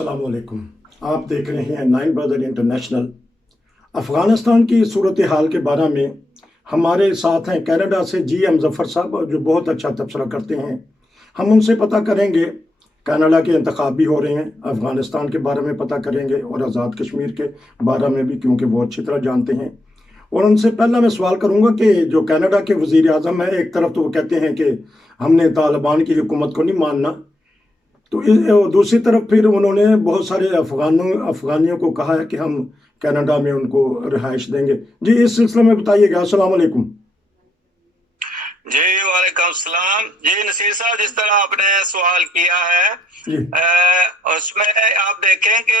अस्सलाम वालेकुम। आप देख रहे हैं नाइन ब्रदर इंटरनेशनल। अफ़गानिस्तान की सूरत हाल के बारे में हमारे साथ हैं कनाडा से जी जफ़र साहब, जो बहुत अच्छा तबसरा करते हैं। हम उनसे पता करेंगे, कनाडा के इंतखाब भी हो रहे हैं, अफ़गानिस्तान के बारे में पता करेंगे और आज़ाद कश्मीर के बारे में भी, क्योंकि वो अच्छी तरह जानते हैं। और उनसे पहला मैं सवाल करूंगा कि जो कनाडा के वज़ीर आज़म है, एक तरफ तो वो कहते हैं कि हमने तालिबान की हुकूमत को नहीं मानना, तो दूसरी तरफ फिर उन्होंने बहुत सारे अफगानियों को कहा है कि हम कनाडा में उनको रिहाइश देंगे। जी, इस सिलसिले में बताइएगा। अस्सलाम वालेकुम। जी वालेकुम सलाम। जी नसीर साहब, जिस तरह आपने सवाल किया है जी उसमें आप देखें कि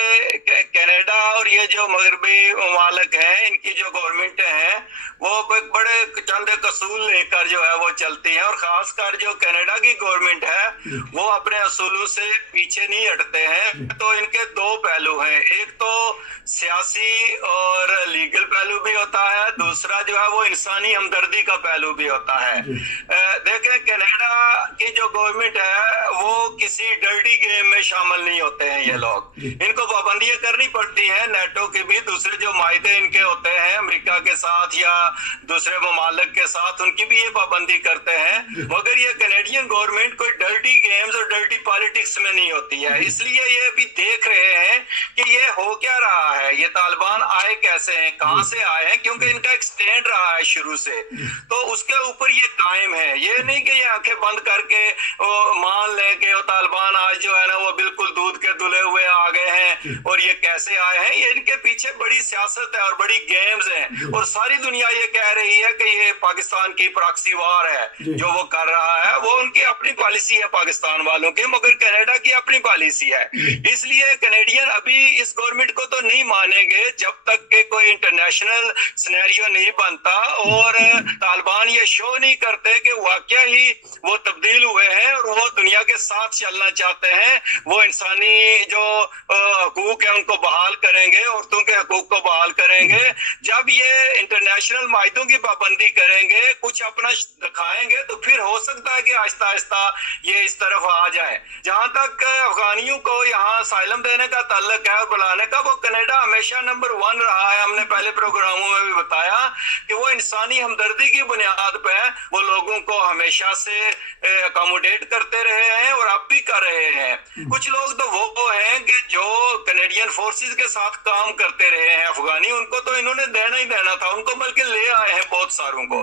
कनाडा और ये जो मगरबी ममालिक हैं, इनकी जो गवर्नमेंट है वो बड़े चंद असूल लेकर जो है वो चलती है, और खासकर जो कनाडा की गवर्नमेंट है वो अपने असूलों से पीछे नहीं हटते हैं। तो इनके दो पहलू हैं, एक तो सियासी और लीगल पहलू भी होता है, दूसरा जो है वो इंसानी हमदर्दी का पहलू भी होता है। देखें, कनाडा की जो गवर्नमेंट है वो किसी डर्टी गेम में शामिल नहीं होते हैं। ये लोग, इनको पाबंदियां करनी पड़ती हैं, नेटो के भी, दूसरे जो मायदे इनके होते हैं अमेरिका के साथ या दूसरे ममालिक के साथ, उनकी भी ये पाबंदी करते हैं। मगर ये कनेडियन गवर्नमेंट कोई डर्टी गेम्स और डर्टी पॉलिटिक्स में नहीं होती है। इसलिए ये अभी देख रहे हैं कि ये हो क्या रहा है, ये तालिबान आए कैसे हैं, कहां से आए हैं, क्योंकि इनका एक स्टैंड रहा है शुरू से, तो उसके ऊपर ये कायम है। ये नहीं कि ये आंखें बंद करके मान लें कि वो तालिबान आज जो है ना वो बिल्कुल दूध के धुले हुए आ गए हैं और ये कैसे आए हैं। ये इनके पीछे बड़ी सियासत है और बड़ी गेम्स हैं, और सारी दुनिया ये कह रही है कि ये पाकिस्तान की प्रॉक्सी वार है जो वो कर रहा है। वो उनकी अपनी पॉलिसी है पाकिस्तान वालों की, मगर कनाडा की अपनी पॉलिसी है। इसलिए कनेडियन अभी इस गवर्नमेंट को तो नहीं मानेंगे जब तक कि कोई इंटरनेशनल सिनेरियो नहीं बनता और तालिबान ये शो नहीं करते कि वाकया ही वो तब्दील हुए हैं और वो दुनिया के साथ चलना चाहते हैं। वो इंसानी जो हकूक है उनको बहाल करेंगे, औरतों के हकूक को बहाल करेंगे। जब ये इंटरनेशनल मायदों की पाबंदी करेंगे, कुछ अपना दिखाएंगे, तो फिर हो सकता है कि आहिस्ता आहिस्ता ये इस तरफ आ जाए। जहां तक अफगानियों को यहाँ साइलम देने का ताल्लुक है और बुलाने का, वो कनाडा हमेशा नंबर 1 रहा है। हमने पहले प्रोग्रामों में भी बताया कि वो इंसानी हमदर्दी की बुनियाद पे वो लोगों को हमेशा से अकोमोडेट करते रहे हैं और अब भी कर रहे हैं। कुछ लोग तो वो हैं कि जो कनेडियन फोर्सेस के साथ काम करते रहे हैं अफगानी, उनको तो इन्होंने देना ही देना था, उनको बल्कि ले आए हैं बहुत सारों को।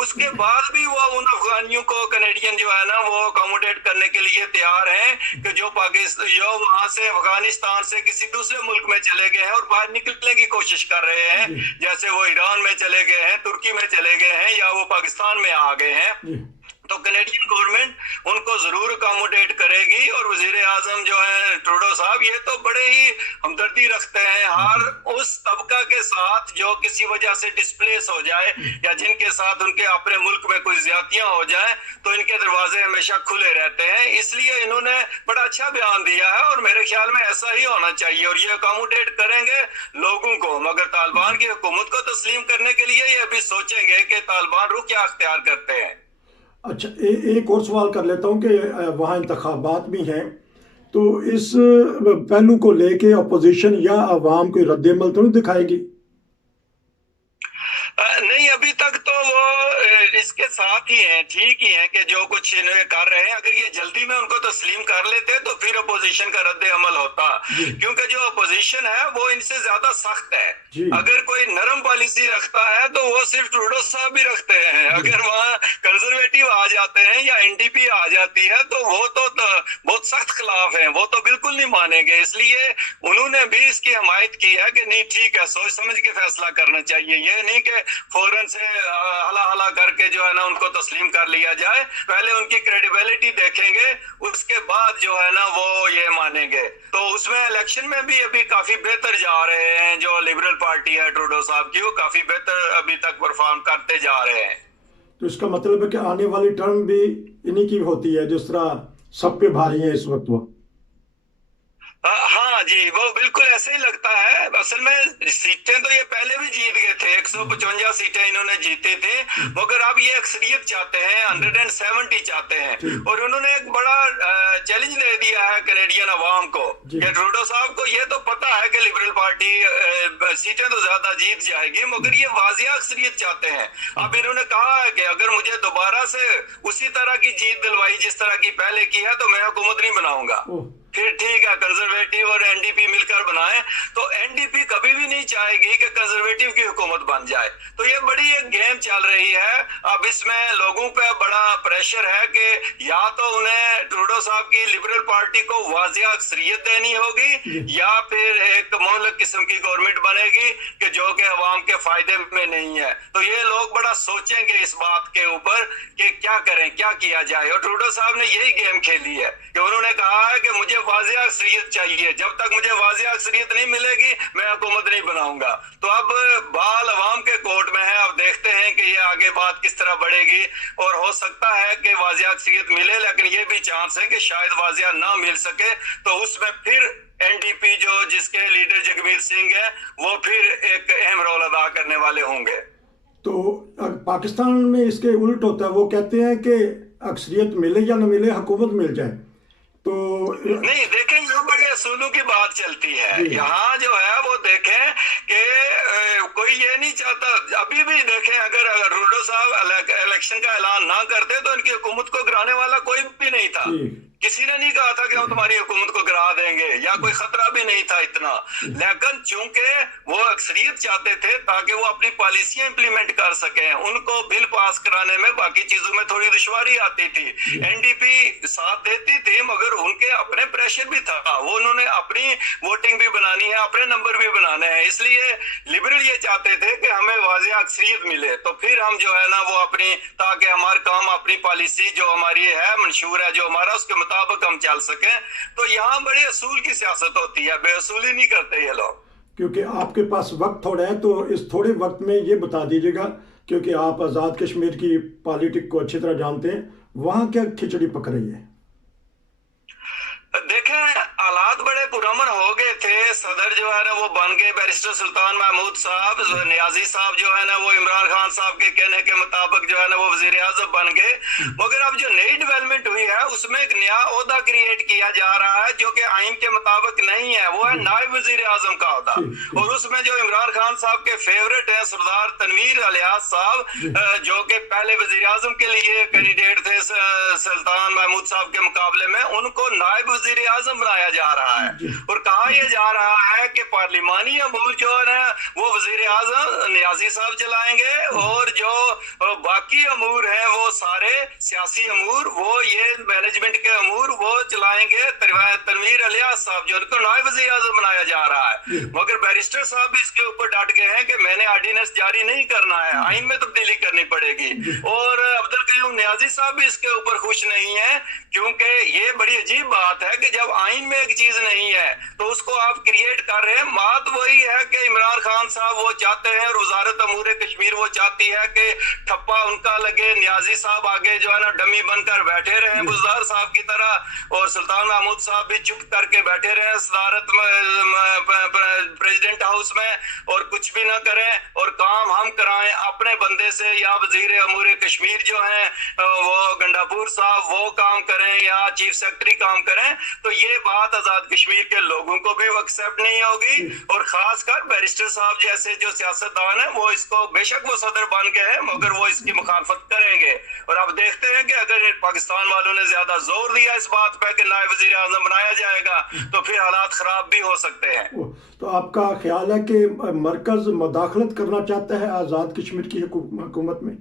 उसके बाद भी वो उन अफगानियों को कनेडियन जो है ना वो अकोमोडेट करने के लिए तैयार हैं कि जो पाकिस्तान जो वहां से अफगानिस्तान से किसी दूसरे मुल्क में चले गए हैं और बाहर निकलने की कोशिश कर रहे हैं, जैसे वो ईरान में चले गए हैं, तुर्की में चले गए हैं, या वो पाकिस्तान में आ गए हैं। तो कनेडियन गवर्नमेंट उनको जरूर अकोमोडेट करेगी। और वजीर आजम जो है ट्रूडो साहब, ये तो बड़े ही हमदर्दी रखते हैं हर उस तबका के साथ जो किसी वजह से डिस्प्लेस हो जाए या जिनके साथ उनके अपने मुल्क में कोई ज्यादतियां हो जाए, तो इनके दरवाजे हमेशा खुले रहते हैं। इसलिए इन्होंने बड़ा अच्छा बयान दिया है और मेरे ख्याल में ऐसा ही होना चाहिए, और ये अकोमोडेट करेंगे लोगों को। मगर तालिबान की हुकूमत को तस्लीम करने के लिए ये अभी सोचेंगे कि तालिबान रुख क्या अख्तियार करते हैं। अच्छा, एक और सवाल कर लेता हूँ कि वहाँ इंतखाबात भी हैं, तो इस पहलू को लेके अपोजिशन या अवाम कोई रद्द-ए-अमल तो नहीं दिखाएगी? नहीं, अभी तक तो वो इसके साथ ही हैं, ठीक ही हैं कि जो कुछ इन्हें कर रहे हैं। अगर ये जल्दी में उनको तस्लीम कर लेते तो फिर अपोजिशन का रद्द अमल होता, क्योंकि जो अपोजिशन है वो इनसे ज्यादा सख्त है। अगर कोई नरम पॉलिसी रखता है तो वो सिर्फ ट्रूडो साहब भी रखते हैं। अगर वहाँ कंजर्वेटिव आ जाते हैं या एनडीपी आ जाती है तो वो तो बहुत सख्त खिलाफ है, वो तो बिल्कुल नहीं मानेंगे। इसलिए उन्होंने भी इसकी हमायत की है कि नहीं, ठीक है, सोच समझ के फैसला करना चाहिए। ये नहीं कि फौरन से हला हला करके जो है ना उनको तस्लीम कर लिया जाए। पहले उनकी क्रेडिबिलिटी देखेंगे, उसके बाद जो है ना वो ये मानेंगे। तो उसमें इलेक्शन में भी अभी काफी बेहतर जा रहे हैं। जो लिबरल पार्टी है ट्रूडो साहब की, वो काफी बेहतर अभी तक परफॉर्म करते जा रहे हैं। तो इसका मतलब है कि आने वाली टर्म भी इन्हीं की होती है, जिस तरह सब पे भारी है इस वक्त वो। हाँ جی وہ بالکل ایسے ہی لگتا ہے. اصل میں سیٹیں تو یہ پہلے بھی جیت گئے تھے, 155 سیٹیں انہوں نے جیتی تھی, مگر اب یہ اکثریت چاہتے ہیں, 170 چاہتے ہیں. اور انہوں نے ایک بڑا چیلنج دے دیا ہے کینیڈین عوام کو کہ ٹروڈو صاحب کو یہ تو پتا ہے کہ لبرل پارٹی سیٹیں تو زیادہ جیت جائے گی, مگر یہ واضح اکثریت چاہتے ہیں. اب انہوں نے کہا ہے کہ اگر مجھے دوبارہ سے اسی طرح کی جیت دلوائی جس طرح کی پہلے کی ہے تو میں حکومت نہیں بناؤں گا. پھر ٹھیک ہے کنزرویٹو اور این ڈی پی مل کر بنائیں, تو این ڈی پی کبھی بھی نہیں چاہے گی کہ کنزرویٹو کی حکومت بن جائے. تو یہ بڑی ایک گیم چل رہی ہے. اب اس میں لوگوں پہ بڑا پریشر ہے کہ یا تو انہیں ٹروڈو صاحب کی لبرل پارٹی کو واضح اکثریت دینی ہوگی یا پھر ایک مہلک قسم کی گورنمنٹ بنے گی کہ جو کہ عوام کے فائدے میں نہیں ہے. تو یہ لوگ بڑا سوچیں گے اس بات کے اوپر کہ کیا کریں, کیا کیا جائے. اور ٹروڈو صاحب نے یہی گیم کھیلی ہے کہ انہوں نے کہا ہے کہ مجھے واضح اکثریت چاہیے, جب تک مجھے واضح اکثریت نہیں ملے گی میں حکومت نہیں بناؤں گا. تو اب بال عوام کے کورٹ میں ہے, اب دیکھتے ہیں کہ یہ آگے بات کس طرح بڑھے گی. اور ہو سکتا ہے کہ واضح اکثریت ملے, لیکن یہ بھی چانس ہے کہ شاید واضح نہ مل سکے, تو اس میں پھر این ڈی پی جو جس کے لیڈر جگمیت سنگھ ہے وہ پھر ایک اہم رول ادا کرنے والے ہوں گے. تو پاکستان میں اس کے الٹ ہوتا ہے, وہ کہتے ہیں کہ اکثریت ملے یا نہ ملے حکومت مل جائے. تو نہیں دیکھیں, یہاں بڑے اصولوں کی بات چلتی ہے. یہاں جو ہے وہ دیکھیں کہ کوئی یہ نہیں چاہتا. ابھی بھی دیکھیں اگر ٹروڈو صاحب الیکشن کا اعلان نہ کرتے تو ان کی حکومت کو گرانے والا کوئی بھی نہیں تھا. کسی نے نہیں کہا تھا کہ ہم تمہاری حکومت کو گرا دیں گے, یا کوئی خطرہ بھی نہیں تھا اتنا. لیکن چونکہ وہ اکثریت چاہتے تھے تاکہ وہ اپنی پالیسیاں امپلیمنٹ کر سکیں, ان کو بل پاس کرانے میں باقی چیزوں میں تھوڑی دشواری آتی تھی. این ڈی پی ساتھ دیتی تھی مگر ان کے اپنے پریشر بھی تھا, وہ انہوں نے اپنی ووٹنگ بھی بنانی ہے, اپنے نمبر بھی بنانے ہیں. اس لیے لبرل یہ چاہتے تھے کہ ہمیں واضح اکثریت ملے تو پھر ہم جو ہے نا وہ اپنی, تاکہ ہمارا کام اپنی پالیسی جو ہماری ہے منشور ہے جو ہمارا, اس کے مطابق ہم چل سکیں. تو یہاں بڑے اصول کی سیاست ہوتی ہے, بے اصولی نہیں کرتے یہ لوگ. کیونکہ آپ کے پاس وقت تھوڑا ہے تو اس تھوڑے وقت میں یہ بتا دیجیے گا, کیونکہ آپ آزاد کشمیر کی پالیٹک کو اچھی طرح جانتے ہیں, وہاں کیا کھچڑی پک رہی ہے؟ دیکھیں حالات بڑے پرامن ہو گئے تھے. صدر جو ہے نا وہ بن گئے بیرسٹر سلطان محمود صاحب, نیازی صاحب جو ہے نا وہ عمران خان صاحب کے کہنے کے مطابق جو ہے نا وہ وزیر اعظم بن گئے. مگر اب جو نئی ڈیولپمنٹ ہوئی ہے اس میں ایک نیا عہدہ کریٹ کیا جا رہا ہے جو کہ آئین کے مطابق نہیں ہے, وہ ہے نائب وزیر اعظم کا عہدہ. اور اس میں جو عمران خان صاحب کے فیورٹ ہیں سردار تنویر الیاس صاحب, جو کہ پہلے وزیر اعظم کے لیے کینڈیڈیٹ تھے سلطان محمود صاحب کے مقابلے میں, ان کو نائب وزیر اعظم بنایا جا رہا ہے. اور کہا یہ جا رہا ہے کہ پارلیمانی امور جو ہے وہ وزیر اعظم نیازی صاحب چلائیں گے, اور جو باقی امور ہیں وہ سارے سیاسی امور, وہ یہ مینجمنٹ کے امور وہ چلائیں گے تنویر الیاس صاحب, جو ان کو نائب وزیر اعظم بنایا جا رہا ہے. مگر بیرسٹر صاحب بھی اس کے اوپر ڈٹ گئے ہیں کہ میں نے آرڈیننس جاری نہیں کرنا ہے, آئین میں تبدیلی کرنی پڑے گی. اور عبدالقیوم نیازی صاحب بھی اس کے اوپر خوش نہیں ہیں, کیونکہ یہ بڑی عجیب بات ہے کہ جب آئین میں ایک چیز نہیں ہے تو اس کو آپ کریٹ کر رہے ہیں. بات وہی ہے کہ عمران خان صاحب وہ چاہتے ہیں, وزارت امور کشمیر وہ چاہتی ہے کہ ٹھپا ان کا لگے, نیازی صاحب آگے جو ہے نا ڈمی بن کر بیٹھے رہے بزدار صاحب کی طرح, اور سلطان محمود صاحب بھی چپ کر کے بیٹھے رہے صدارت پریزیڈنٹ ہاؤس میں, اور کچھ بھی نہ کریں, اور کام ہم کرائیں اپنے بندے سے, یا وزیر امور کشمیر جو ہیں وہ گنڈاپور صاحب وہ کام کریں, یا چیف سیکرٹری کام کریں. تو یہ بات آزاد کشمیر کے لوگوں کو بھی ایکسپٹ نہیں ہوگی, اور خاص کر بیرسٹر صاحب جیسے جو سیاستدان ہیں وہ اس کو, بے شک وہ صدر بن گئے ہیں مگر وہ اس کی مخالفت کریں گے. اور اب دیکھتے ہیں کہ اگر پاکستان والوں نے زیادہ زور دیا اس بات پہ کہ نائب وزیر اعظم بنایا جائے گا تو پھر حالات خراب بھی ہو سکتے ہیں. تو آپ کا خیال ہے کہ مرکز مداخلت کرنا چاہتا ہے آزاد کشمیر کی حکومت میں؟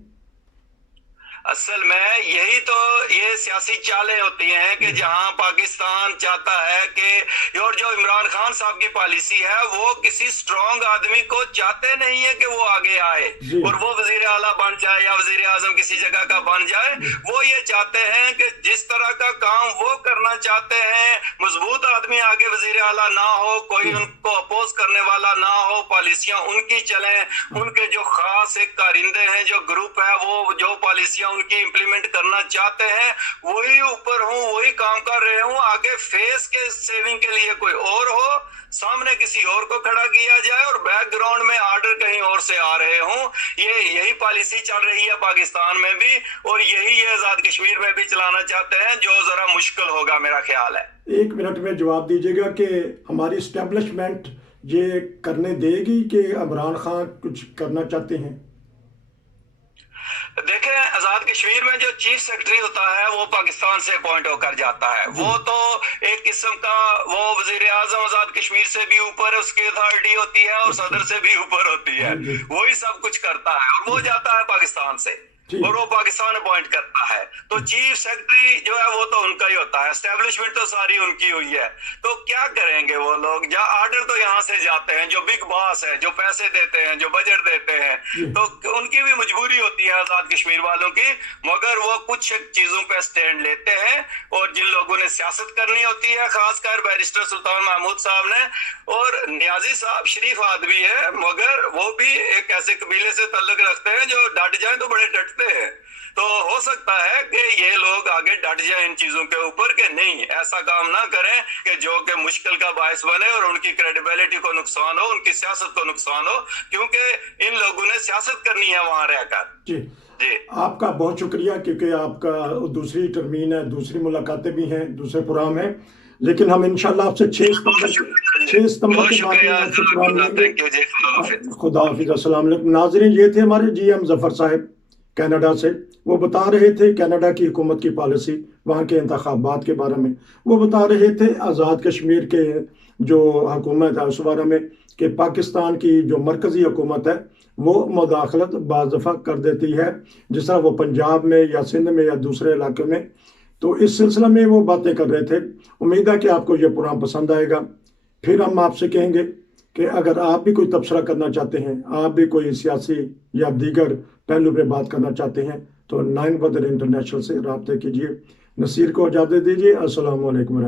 اصل میں یہی تو یہ سیاسی چالیں ہوتی ہیں کہ جہاں پاکستان چاہتا ہے کہ, اور جو عمران خان صاحب کی پالیسی ہے وہ کسی سٹرونگ آدمی کو چاہتے نہیں ہے کہ وہ آگے آئے اور وہ وزیر اعلیٰ بن جائے یا وزیر اعظم کسی جگہ کا بن جائے. وہ یہ چاہتے ہیں کہ جس طرح کا کام وہ کرنا چاہتے ہیں, مضبوط آدمی آگے وزیر اعلیٰ نہ ہو, کوئی ان کو اپوز کرنے والا نہ ہو, پالیسیاں ان کی چلیں, ان کے جو خاص ایک کارندے ہیں جو گروپ ہے وہ جو پالیسیاں ان کی امپلیمنٹ کرنا چاہتے ہیں وہی اوپر ہوں, وہی کام کر رہے ہوں, آگے فیس کے سیونگ کے لیے کوئی اور ہو सामने किसी और को खड़ा किया जाए और बैकग्राउंड में आर्डर कहीं और से आ रहे हों। यही पॉलिसी चल रही है पाकिस्तान में भी, और यही ये आजाद कश्मीर में भी चलाना चाहते हैं, जो जरा मुश्किल होगा मेरा ख्याल है। 1 मिनट में जवाब दीजिएगा कि हमारी इस्टेब्लिशमेंट ये करने देगी कि इमरान खान कुछ करना चाहते हैं? देखें, आजाद कश्मीर में जो चीफ सेक्रेटरी होता है वो पाकिस्तान से अपॉइंट होकर जाता है। वो तो एक किस्म का वो वजीर आजम आजाद कश्मीर से भी ऊपर उसकी अथॉरिटी होती है और सदर से भी ऊपर होती है। वही सब कुछ करता है और वो जाता है पाकिस्तान से और वो पाकिस्तान अपॉइंट करता है। तो चीफ सेक्रेटरी जो है वो तो उनका ही होता है, एस्टेब्लिशमेंट तो सारी उनकी हुई है। तो क्या करेंगे वो लोग? या आर्डर तो यहाँ से जाते हैं, जो बिग बॉस है, जो पैसे देते हैं, जो बजट देते हैं, तो उनकी भी मजबूरी होती है आजाद कश्मीर वालों की, मगर वो कुछ चीजों पे स्टैंड लेते हैं। और जिन लोगों ने सियासत करनी होती है, खासकर बैरिस्टर सुल्तान महमूद साहब ने, और नियाजी साहब शरीफ आदमी है, मगर वो भी एक ऐसे कबीले से ताल्लुक रखते हैं जो डट जाए तो बड़े डटते हैं। तो हो सकता है कि ये लोग आगे डट जाए इन चीजों के ऊपर कि नहीं, ऐसा काम ना करें कि जो कि मुश्किल का बायस बने और उनकी क्रेडिबिलिटी को नुकसान हो, उनकी सियासत को नुकसान हो, क्योंकि इन लोगों ने सियासत करनी है वहां रहकर। जी आपका बहुत शुक्रिया, क्योंकि आपका दूसरी टर्मीन है, दूसरी मुलाकातें भी हैं, दूसरे प्रोग्राम हैं, लेकिन हम इंशाल्लाह आपसे 6 सितंबर के बाद खुदा हाफिज़। अस्सलाम वालेकुम नाज़रीन, ये थे हमारे GM ज़फ़र साहब कनाडा से। वो बता रहे थे कनाडा की हुकूमत की पॉलिसी, वहाँ के इंतखाबात के बारे में। वो बता रहे थे आज़ाद कश्मीर के जो हुकूमत है उस बारे में कि पाकिस्तान की जो मरकज़ी हुकूमत है वो मुदाखलत बाज़ दफ़ा कर देती है, जिस तरह वो पंजाब में या सिंध में या दूसरे इलाके में। तो इस सिलसिले में वो बातें कर रहे थे। उम्मीद है कि आपको ये प्रोग्राम पसंद आएगा। फिर हम आपसे कहेंगे कि अगर आप भी कोई तबसरा करना चाहते हैं, आप भी कोई सियासी या दीगर पहलू पे बात करना चाहते हैं, तो 9 बदर इंटरनेशनल से रब्ता कीजिए। नसीर को इजाज़त दीजिए। अस्सलाम वालेकुम।